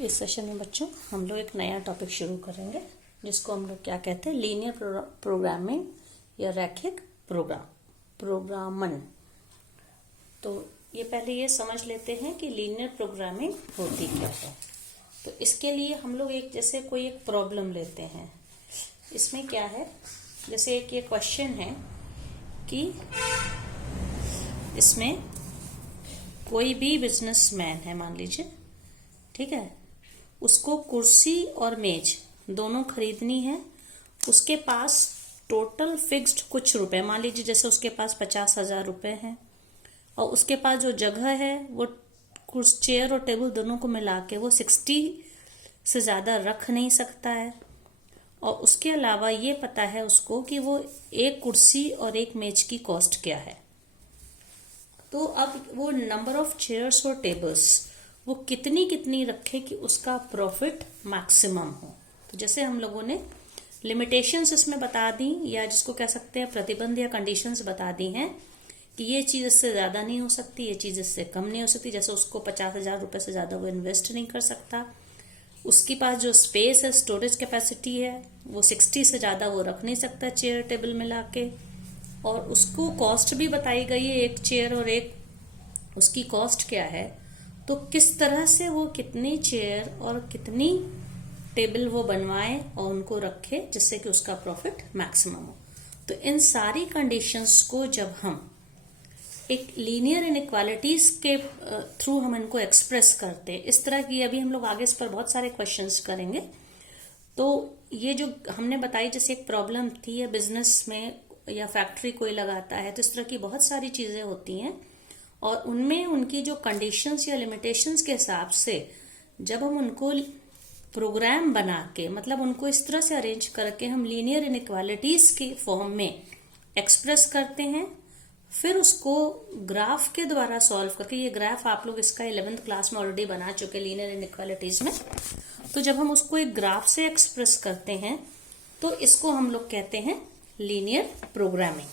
इस सेशन में बच्चों हम लोग एक नया टॉपिक शुरू करेंगे जिसको हम लोग क्या कहते हैं, लीनियर प्रोग्रामिंग या रैखिक प्रोग्रामन। तो ये पहले ये समझ लेते हैं कि लीनियर प्रोग्रामिंग होती क्या है। तो इसके लिए हम लोग एक जैसे कोई एक प्रॉब्लम लेते हैं। इसमें क्या है, जैसे एक ये क्वेश्चन है कि इसमें कोई भी बिजनेसमैन है मान लीजिए, ठीक है, उसको कुर्सी और मेज दोनों खरीदनी है। उसके पास टोटल फिक्स्ड कुछ रुपए, मान लीजिए जैसे उसके पास 50,000 रुपए हैं, और उसके पास जो जगह है वो चेयर और टेबल दोनों को मिला के वो 60 से ज्यादा रख नहीं सकता है। और उसके अलावा ये पता है उसको कि वो एक कुर्सी और एक मेज की कॉस्ट क्या है। तो अब वो नंबर ऑफ चेयर्स और टेबल्स वो कितनी कितनी रखे कि उसका प्रॉफिट मैक्सिमम हो। तो जैसे हम लोगों ने लिमिटेशंस इसमें बता दी, या जिसको कह सकते हैं प्रतिबंध या कंडीशंस बता दी हैं कि ये चीज इससे ज्यादा नहीं हो सकती, ये चीज इससे कम नहीं हो सकती। जैसे उसको 50,000 रुपए से ज्यादा वो इन्वेस्ट नहीं कर सकता। उसके पास जो स्पेस है, स्टोरेज कैपेसिटी है, वो 60 से ज्यादा वो रख नहीं सकता चेयर टेबल मिला के। और उसको कॉस्ट भी बताई गई है, एक चेयर और एक उसकी कॉस्ट क्या है। तो किस तरह से वो कितनी चेयर और कितनी टेबल वो बनवाए और उनको रखे जिससे कि उसका प्रॉफिट मैक्सिमम हो। तो इन सारी कंडीशंस को जब हम एक लीनियर इनइक्वालिटीज के थ्रू हम इनको एक्सप्रेस करते हैं, इस तरह की अभी हम लोग आगे इस पर बहुत सारे क्वेश्चंस करेंगे। तो ये जो हमने बताई, जैसे एक प्रॉब्लम थी या बिजनेस में या फैक्ट्री कोई लगाता है, तो इस तरह की बहुत सारी चीजें होती हैं और उनमें उनकी जो कंडीशंस या लिमिटेशंस के हिसाब से जब हम उनको प्रोग्राम बना के, मतलब उनको इस तरह से अरेंज करके हम लीनियर इनइक्वालिटीज के फॉर्म में एक्सप्रेस करते हैं, फिर उसको ग्राफ के द्वारा सॉल्व करके, ये ग्राफ आप लोग इसका 11th क्लास में ऑलरेडी बना चुके लीनियर इनइक्वालिटीज में। तो जब हम उसको एक ग्राफ से एक्सप्रेस करते हैं तो इसको हम लोग कहते हैं लीनियर प्रोग्रामिंग।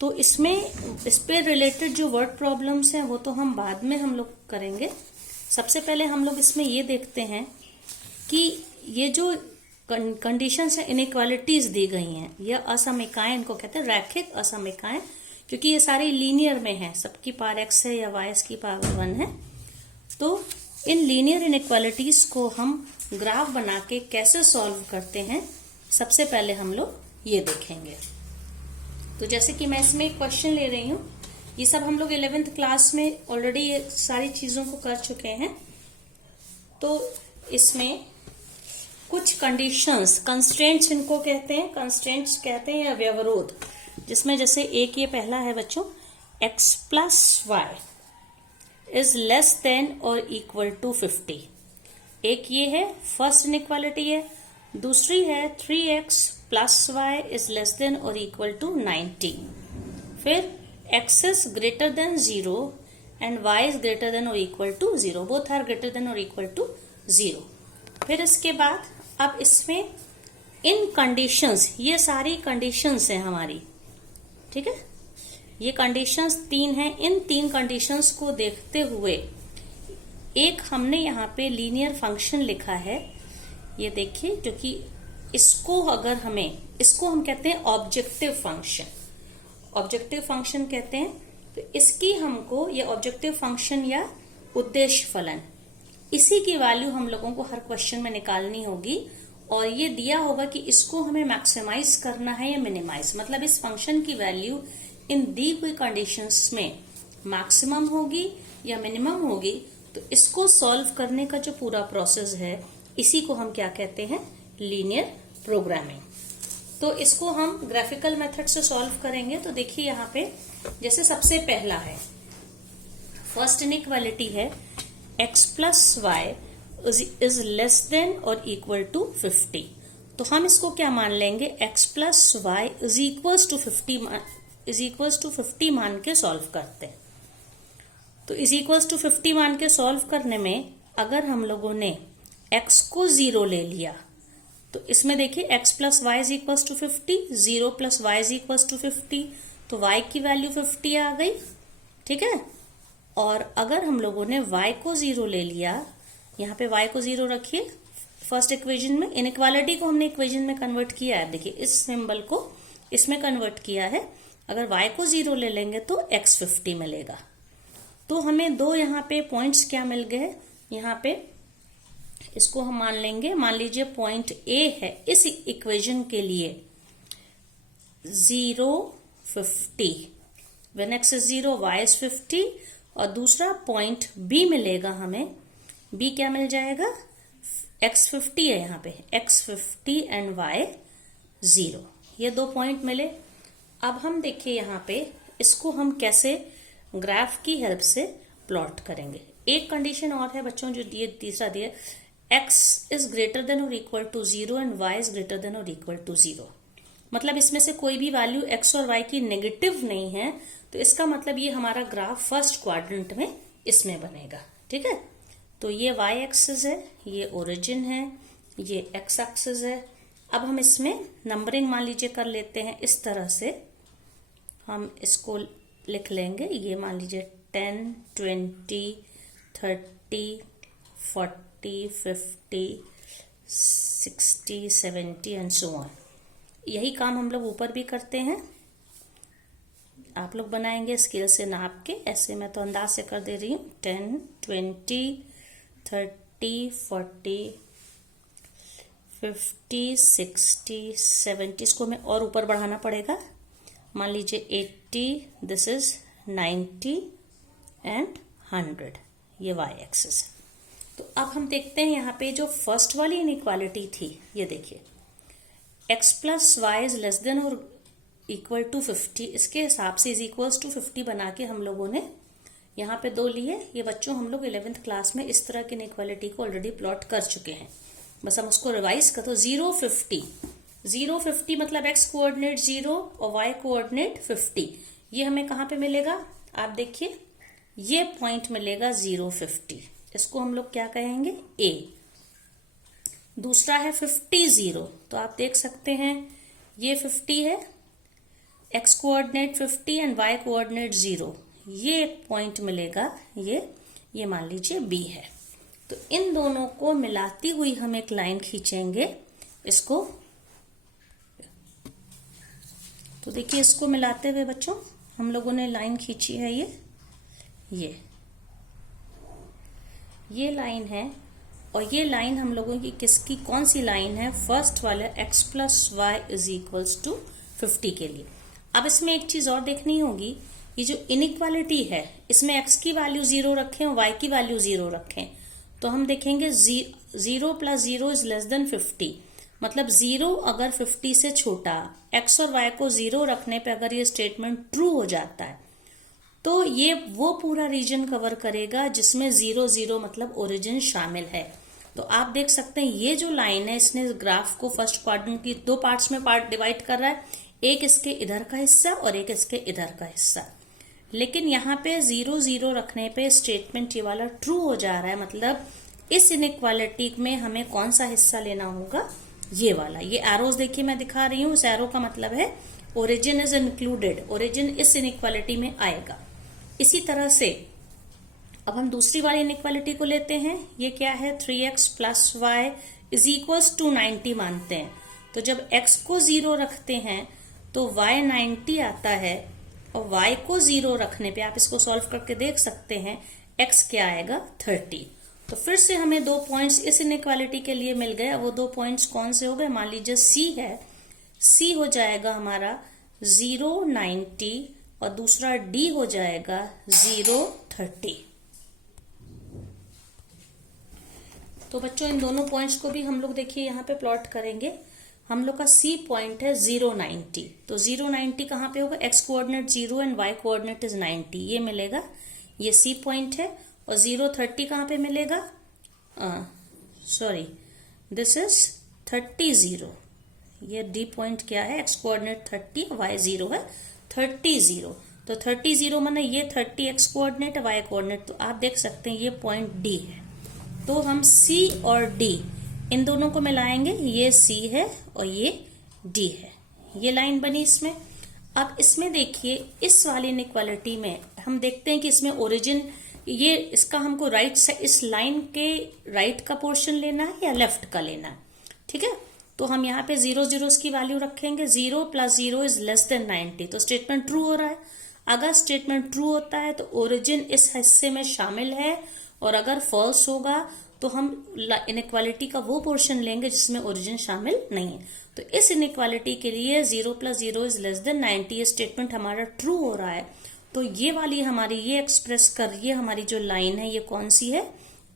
तो इसमें इस पे रिलेटेड जो वर्ड प्रॉब्लम्स हैं वो तो हम बाद में हम लोग करेंगे। सबसे पहले हम लोग इसमें ये देखते हैं कि ये जो कंडीशंस है, इनइक्वालिटीज दी गई हैं, ये असमीकाएं, इनको कहते हैं रैखिक असमीकाएं, क्योंकि ये सारी लीनियर में है, सबकी पावर x है या y की पावर 1 है। तो इन लीनियर इनइक्वालिटीज को हम ग्राफ बना के कैसे सॉल्व करते हैं, सबसे पहले हम लोग ये देखेंगे। तो जैसे कि मैं इसमें एक क्वेश्चन ले रही हूं, ये सब हम लोग 11th क्लास में ऑलरेडी ये सारी चीजों को कर चुके हैं। तो इसमें कुछ कंडीशंस, कंस्ट्रेंट्स इनको कहते हैं, कंस्ट्रेंट्स कहते हैं या व्यवरोध, जिसमें जैसे एक ये पहला है बच्चों, x plus Y is less than और इक्वल टू 50। एक ये है फर्स्ट इनइक्वालिटी है। दूसरी है 3x plus Y is less than और इक्वल टू 90। फिर x is greater than 0 and y is greater than और equal to 0, both are greater than और इक्वल टू 0। फिर इसके बाद अब इसमें इन कंडीशंस, ये सारी कंडीशंस हैं हमारी, ठीक है, ये कंडीशंस 3 हैं। इन 3 कंडीशंस को देखते हुए एक हमने यहाँ पे लीनियर फंक्शन लिखा है, ये देखिए, जो कि इसको अगर हमें, इसको हम कहते हैं ऑब्जेक्टिव फंक्शन। ऑब्जेक्टिव फंक्शन कहते हैं। तो इसकी हमको ये ऑब्जेक्टिव फंक्शन या उद्देश्य फलन, इसी की वैल्यू हम लोगों को हर क्वेश्चन में निकालनी होगी, और ये दिया होगा कि इसको हमें मैक्सिमाइज करना है या मिनिमाइज, मतलब इस फंक्शन की वैल्यू इन दी हुई कंडीशंस में मैक्सिमम होगी या मिनिमम होगी। तो इसको सॉल्व करने का जो पूरा प्रोसेस है, इसी को हम क्या कहते हैं, लीनियर प्रोग्रामिंग। तो इसको हम ग्राफिकल मेथड से सॉल्व करेंगे। तो देखिए यहाँ पे जैसे सबसे पहला है, फर्स्ट इनइक्वालिटी है x plus Y is less than और इक्वल टू 50। तो हम इसको क्या मान लेंगे, x plus Y is equals to 50 मान के सॉल्व करते हैं। तो इज इक्वल्स टू 50 मान के सॉल्व करने में अगर हम लोगों ने x को 0 ले लिया, तो इसमें देखिए x plus Y is equals to 50, 0 plus Y is equals to 50, तो y की वैल्यू 50 आ गई, ठीक है। और अगर हम लोगों ने y को 0 ले लिया यहाँ पे y को 0 रखिए फर्स्ट इक्वेशन में। इनइक्वालिटी को हमने इक्वेशन में कन्वर्ट किया है, देखिए इस सिंबल को इसमें कन्वर्ट किया है। अगर y को 0 ले लेंगे तो x 50 मिलेगा। तो हमें दो यहाँ पे पॉइंट्स क्या मिल गए, यहाँ पे इसको हम मान लेंगे, मान लीजिए पॉइंट A है इस इक्वेशन के लिए 0 50, when x is 0 y is 50, और दूसरा पॉइंट B मिलेगा हमें, B क्या मिल जाएगा, x 50 है यहाँ पे, x 50 एंड y 0, ये दो पॉइंट मिले। अब हम देखिए यहाँ पे इसको हम कैसे ग्राफ की हेल्प से प्लॉट करेंगे। एक कंडीशन और है बच्चों जो दिए, तीसरा दिए, x इज ग्रेटर देन और equal to 0 and y is greater than और इक्वल टू 0। मतलब इसमें से कोई भी वैल्यू x और y की नेगेटिव नहीं है, तो इसका मतलब ये हमारा ग्राफ फर्स्ट क्वाड्रेंट में इसमें बनेगा। ठीक है, तो ये y एक्सिस है, ये ओरिजिन है, ये x एक्सिस है। अब हम इसमें नंबरिंग मान लीजिए कर लेते हैं, इस तरह से हम इसको लिख लेंगे। ये मान लीजिए 10 20 30 40 50 60 70 एंड सो ऑन। यही काम हम लोग ऊपर भी करते हैं, आप लोग बनाएंगे स्केल से नाप के। ऐसे मैं तो अंदाज से कर दे रही हूँ, 10 20 30 40 50 60 70, इसको हमें और ऊपर बढ़ाना पड़ेगा। मान लीजिए 80, दिस इज 90 एंड 100, ये y एक्सिस है। तो अब हम देखते हैं यहाँ पे जो फर्स्ट वाली इनइक्वालिटी थी, ये देखिए x plus Y is less than और इक्वल टू 50, इसके हिसाब से इज इक्वल्स टू 50 बना के हम लोगों ने यहाँ पे दो लिए। ये बच्चों हम लोग 11th क्लास में इस तरह की इनइक्वालिटी को ऑलरेडी प्लॉट कर चुके हैं, बस हम उसको रिवाइज कर। तो 0 50 मतलब x कोऑर्डिनेट 0 और y कोऑर्डिनेट 50, ये हमें कहाँ पे मिलेगा, आप देखिए ये पॉइंट मिलेगा 0 50, इसको हम लोग क्या कहेंगे, A। दूसरा है 50 0, तो आप देख सकते हैं ये 50 है, x coordinate 50 and y coordinate 0, ये एक पॉइंट मिलेगा, ये मान लीजिए B है। तो इन दोनों को मिलाती हुई हम एक लाइन खींचेंगे इसको। तो देखिए इसको मिलाते हुए बच्चों हम लोगों ने लाइन खींची है, ये लाइन है, और ये लाइन हम लोगों की किसकी, कौन सी लाइन है, फर्स्ट वाला x plus Y is equals to 50 के लिए। अब इसमें एक चीज और देखनी होगी, ये जो इनइक्वालिटी है इसमें x की वैल्यू 0 रखें और y की वैल्यू 0 रखें, तो हम देखेंगे 0 प्लस 0 इज लेस देन 50, मतलब 0 अगर 50 से छोटा, x और y को 0 रखने पे अगर ये स्टेटमेंट ट्रू हो जाता है तो ये वो पूरा रीजन कवर करेगा जिसमें 0 0 मतलब ओरिजिन शामिल है। तो आप देख सकते हैं ये जो लाइन है इसने ग्राफ को फर्स्ट क्वाड्रेंट की दो पार्ट्स में डिवाइड कर रहा है, एक इसके इधर का हिस्सा और एक इसके इधर का हिस्सा। लेकिन यहाँ पे 0 0 रखने पे स्टेटमेंट ये वाला ट्रू हो जा रहा है, मतलब इस इनइक्वालिटी में हमें कौन सा हिस्सा लेना होगा, ये वाला। ये एरोज देखिए मैं दिखा रही हूँ, इस एरो का मतलब है ओरिजिन इज इंक्लूडेड, ओरिजिन इस इनइक्वालिटी में आएगा। इसी तरह से अब हम दूसरी वाली इनइक्वालिटी को लेते हैं, ये क्या है, 3x plus Y is equals to 90 मानते हैं। तो जब x को 0 रखते हैं तो y 90 आता है, और y को 0 रखने पे आप इसको सॉल्व करके देख सकते हैं x क्या आएगा, 30। तो फिर से हमें दो पॉइंट्स इस इनइक्वालिटी के लिए मिल गए। वो दो पॉइंट्स कौन से हो गए, मान लीजिए c है, c हो जाएगा हमारा 0 90 और दूसरा d हो जाएगा 0 30। तो बच्चों इन दोनों पॉइंट्स को भी हम लोग देखिए यहाँ पे प्लॉट करेंगे। हम लोग का C पॉइंट है 0 90, तो 0 90 कहाँ पे होगा, x coordinate 0 and y coordinate is 90, ये मिलेगा, ये C पॉइंट है। और 0 30 कहाँ पे मिलेगा, सॉरी दिस इज 30 0, ये D पॉइंट क्या है, x कोऑर्डिनेट 30 y 0 है, 30 0। तो 30 0 माने ये 30 x कोऑर्डिनेट है, y कोऑर्डिनेट, तो आप देख सकते हैं ये पॉइंट D है। तो हम C और D इन दोनों को मिलाएंगे, ये C है और ये D है, ये लाइन बनी इसमें। अब इसमें देखिए इस वाली इनइक्वालिटी में हम देखते हैं कि इसमें ओरिजिन ये इसका हमको राइट साइड, इस लाइन के राइट का पोर्शन लेना है या लेफ्ट का लेना है, ठीक है। तो हम यहाँ पे 0 0 की वैल्यू रखेंगे। 0 + 0 इज लेस देन 90, तो स्टेटमेंट ट्रू हो रहा है। अगर स्टेटमेंट ट्रू होता है तो ओरिजिन इस हिस्से में शामिल है, और अगर फॉल्स होगा तो हम इनइक्वालिटी का वो पोर्शन लेंगे जिसमें ओरिजिन शामिल नहीं है। तो इस इनइक्वालिटी के लिए 0 + 0 इज लेस देन 90 ये स्टेटमेंट हमारा ट्रू हो रहा है। तो ये वाली हमारी ये एक्सप्रेस कर रही है, हमारी जो लाइन है ये कौन सी है,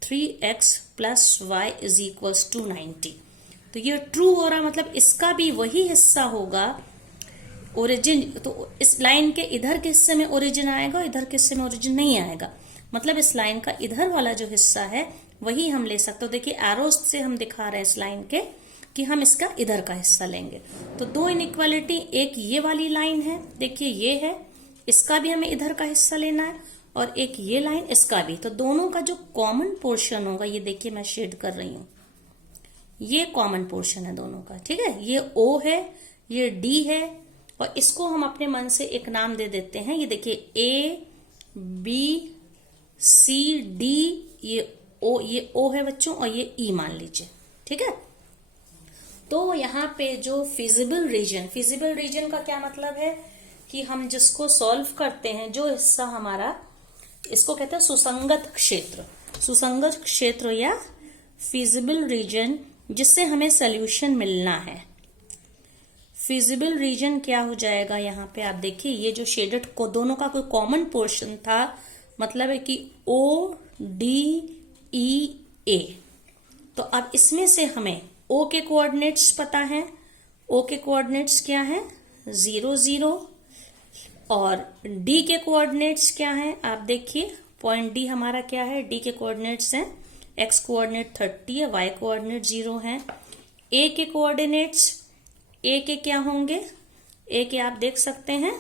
3x + y = 90। तो ये ट्रू हो रहा है, मतलब इसका भी वही हिस्सा होगा ओरिजिन। तो इस लाइन के इधर के हिस्से में ओरिजिन आएगा, इधर के हिस्से में ओरिजिन नहीं आएगा। मतलब इस लाइन का इधर वाला जो हिस्सा है वही हम ले सकते हो। देखिए एरोस से हम दिखा रहे हैं इस लाइन के कि हम इसका इधर का हिस्सा लेंगे। तो दो इनइक्वालिटी, एक ये वाली लाइन है, देखिए ये है, इसका भी हमें इधर का हिस्सा लेना है, और एक ये लाइन इसका भी। तो दोनों का जो कॉमन पोर्शन होगा, ये देखिए मैं शेड कर रही हूं, ये कॉमन पोर्शन है दोनों का, ठीक है। ये O है, ये D है, और इसको हम अपने मन से एक नाम दे देते हैं। ये देखिए A B C D, ये O है बच्चों, और ये E मान लीजिए, ठीक है। तो यहाँ पे जो फिजिबल रीजन का क्या मतलब है कि हम जिसको सॉल्व करते हैं, जो हिस्सा हमारा, इसको कहते हैं सुसंगत क्षेत्र या फिजिबल रीजन, जिससे हमें सोल्यूशन मिलना है। फिजिबल रीजन क्या हो जाएगा, यहाँ पे आप देखिए ये जो शेडेड को दोनों का कोई कॉमन पोर्शन था, मतलब है कि O D E A। तो अब इसमें से हमें O के कोऑर्डिनेट्स पता है। O के कोऑर्डिनेट्स क्या है, 0 0, और D के कोऑर्डिनेट्स क्या है, आप देखिए पॉइंट D हमारा क्या है, D के कोऑर्डिनेट्स हैं, X कोऑर्डिनेट 30 है, Y कोऑर्डिनेट 0 है। A के कोऑर्डिनेट्स, A के क्या होंगे, A के आप देख सकते हैं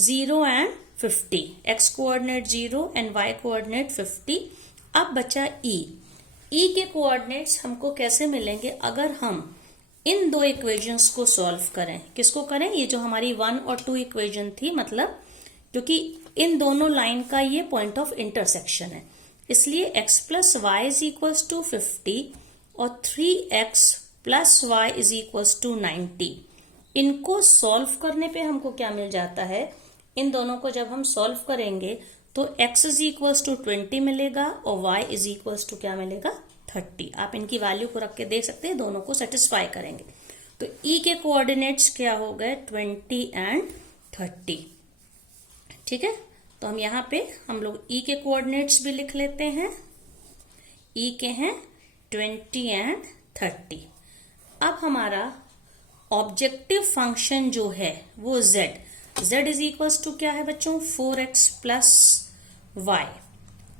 0 और 50, X कोऑर्डिनेट 0 और Y कोऑर्डिनेट 50। अब बचा E के कोऑर्डिनेट्स हमको कैसे मिलेंगे, अगर हम इन दो इक्वेशंस को सॉल्व करें। किसको करें, ये जो हमारी 1 और 2 इक्वेशन थी, मतलब क्योंकि इन दोनों लाइन का ये पॉइंट ऑफ इंटरसेक्शन है, इसलिए x + y = 50 और 3x + y = 90। इनको सॉल्व करने पे हमको क्या मिल जाता है, इन दोनों को जब हम सॉल्व करेंगे तो x = 20 मिलेगा और y = क्या मिलेगा, 30। आप इनकी वैल्यू को रख के देख सकते हैं, दोनों को सेटिस्फाई करेंगे। तो E के कोऑर्डिनेट्स क्या हो गए, 20 और 30, ठीक है। तो हम यहाँ पे हम लोग E के कोऑर्डिनेट्स भी लिख लेते हैं। E के हैं 20 और 30। अब हमारा ऑब्जेक्टिव फंक्शन जो है वो z = क्या है बच्चों, 4x + y।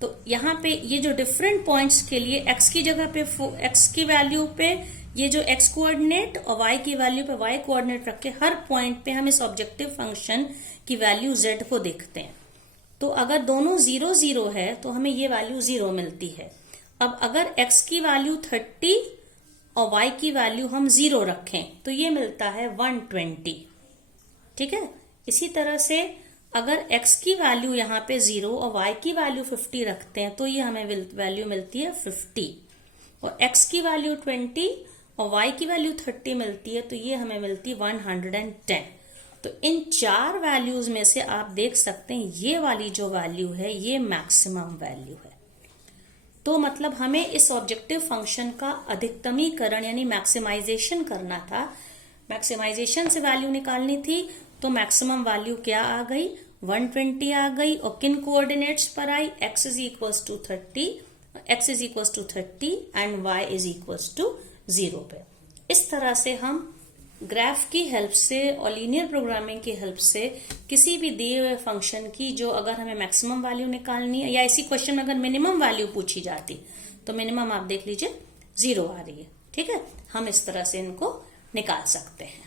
तो यहाँ पे ये जो डिफरेंट पॉइंट्स के लिए x की जगह पे x की वैल्यू पे ये जो x कोऑर्डिनेट और y की वैल्यू पे y कोऑर्डिनेट रख के हर पॉइंट पे हम इस ऑब्जेक्टिव फंक्शन की वैल्यू z को देखते हैं। तो अगर दोनों 0 0 है तो हमें ये वैल्यू 0 मिलती है। अब अगर x की वैल्यू 30 और y की वैल्यू हम 0 रखें तो ये मिलता है 120, ठीक है। इसी तरह से अगर x की वैल्यू यहाँ पे 0 और y की वैल्यू 50 रखते हैं तो ये हमें वैल्यू मिलती है 50, और x की वैल्यू 20 और y की वैल्यू 30 मिलती है, तो ये हमें मिलती है 110। तो इन चार वैल्यूज में से आप देख सकते हैं ये वाली जो वैल्यू है ये मैक्सिमम वैल्यू है। तो मतलब हमें इस ऑब्जेक्टिव फंक्शन का अधिकतमीकरण यानी मैक्सिमाइजेशन करना था, मैक्सिमाइजेशन से वैल्यू निकालनी थी। तो मैक्सिमम वैल्यू क्या आ गई, 120 आ गई, और किन कोऑर्डिनेट्स पर आई, x = 30 एंड y = 0 पे। इस तरह से हम ग्राफ की हेल्प से और लीनियर प्रोग्रामिंग की हेल्प से किसी भी दिए हुए फंक्शन की जो अगर हमें मैक्सिमम वैल्यू निकालनी है, या इसी क्वेश्चन में अगर मिनिमम वैल्यू पूछी जाती तो मिनिमम आप देख लीजिए 0 आ रही है, ठीक है। हम इस तरह से इनको निकाल सकते हैं।